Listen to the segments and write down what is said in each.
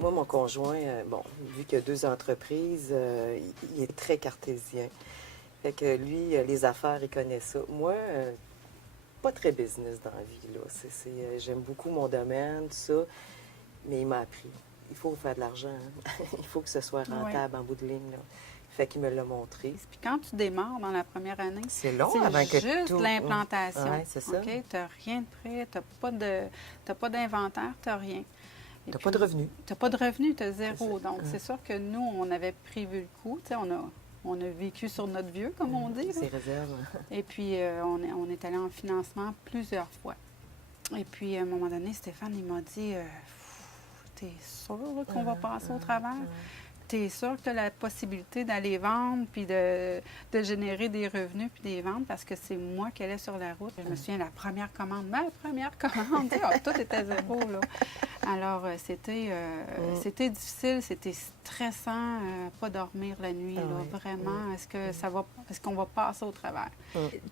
Moi, mon conjoint, bon, vu qu'il a deux entreprises, il est très cartésien. Fait que lui, les affaires, il connaît ça. Moi, pas très business dans la vie, là. J'aime beaucoup mon domaine, tout ça, mais il m'a appris. Il faut faire de l'argent, hein. Il faut que ce soit rentable en bout de ligne, là. Fait qu'il me l'a montré. Puis quand tu démarres dans la première année, C'est long c'est avant que juste tout... l'implantation. Ouais, c'est ça. OK? Tu n'as rien de prêt, tu n'as pas d'inventaire, tu n'as rien. T'as pas de revenus. Tu n'as pas de revenus, tu as zéro. C'est ça. Donc, c'est sûr que nous, on avait prévu le coup. Tu sais, on a vécu sur notre vieux, comme on dit. C'est réserve. Et puis, on est allé en financement plusieurs fois. Et puis, à un moment donné, Stéphane, il m'a dit t'es sûr là, qu'on va passer au travers? T'es sûr que tu as la possibilité d'aller vendre puis de générer des revenus puis des ventes parce que c'est moi qui allais sur la route. Je me souviens, ma première commande, tu sais, tout était zéro, là. Alors, c'était difficile, c'était stressant, pas dormir la nuit, là, vraiment. Est-ce qu'on va passer au travers?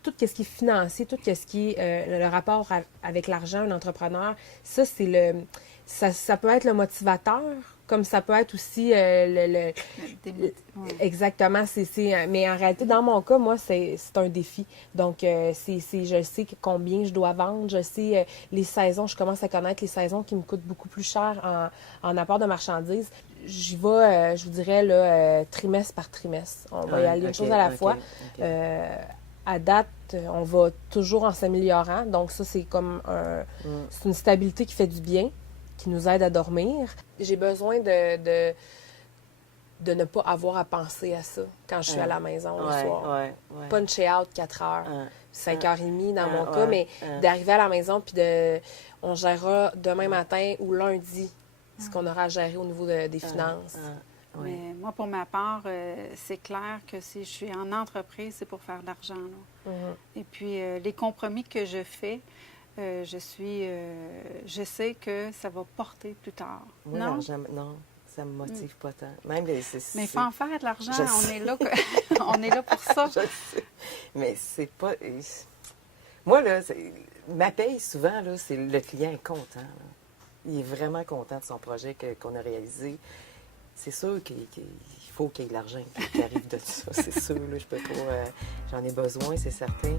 Tout ce qui est financier, tout ce qui est le rapport avec l'argent, un entrepreneur, ça, c'est ça peut être le motivateur, comme ça peut être aussi exactement. Mais en réalité, dans mon cas, moi, c'est un défi. Donc, je sais combien je dois vendre. Je sais les saisons. Je commence à connaître les saisons qui me coûtent beaucoup plus cher en apport de marchandises. J'y vais, je vous dirais, là, trimestre par trimestre. On va y aller une chose à la fois. À date, on va toujours en s'améliorant. Donc, ça, c'est comme c'est une stabilité qui fait du bien, qui nous aide à dormir. J'ai besoin de ne pas avoir à penser à ça quand je suis à la maison le soir. Puncher out 4 heures, 5h30 dans mon cas, mais d'arriver à la maison puis on gérera demain matin ou lundi ce qu'on aura à gérer au niveau des finances. Mais moi, pour ma part, c'est clair que si je suis en entreprise, c'est pour faire de l'argent. Et puis, les compromis que je fais, je sais que ça va porter plus tard. Oui, non, ça me motive pas tant. Même mais il faut en faire de l'argent. On est là pour ça. Je sais. Mais c'est pas... Moi, là, ma paye, souvent, là, c'est le client est content. Là. Il est vraiment content de son projet qu'on a réalisé. C'est sûr qu'il faut qu'il y ait de l'argent qui arrive de ça. C'est sûr, là, je peux pas... j'en ai besoin, c'est certain.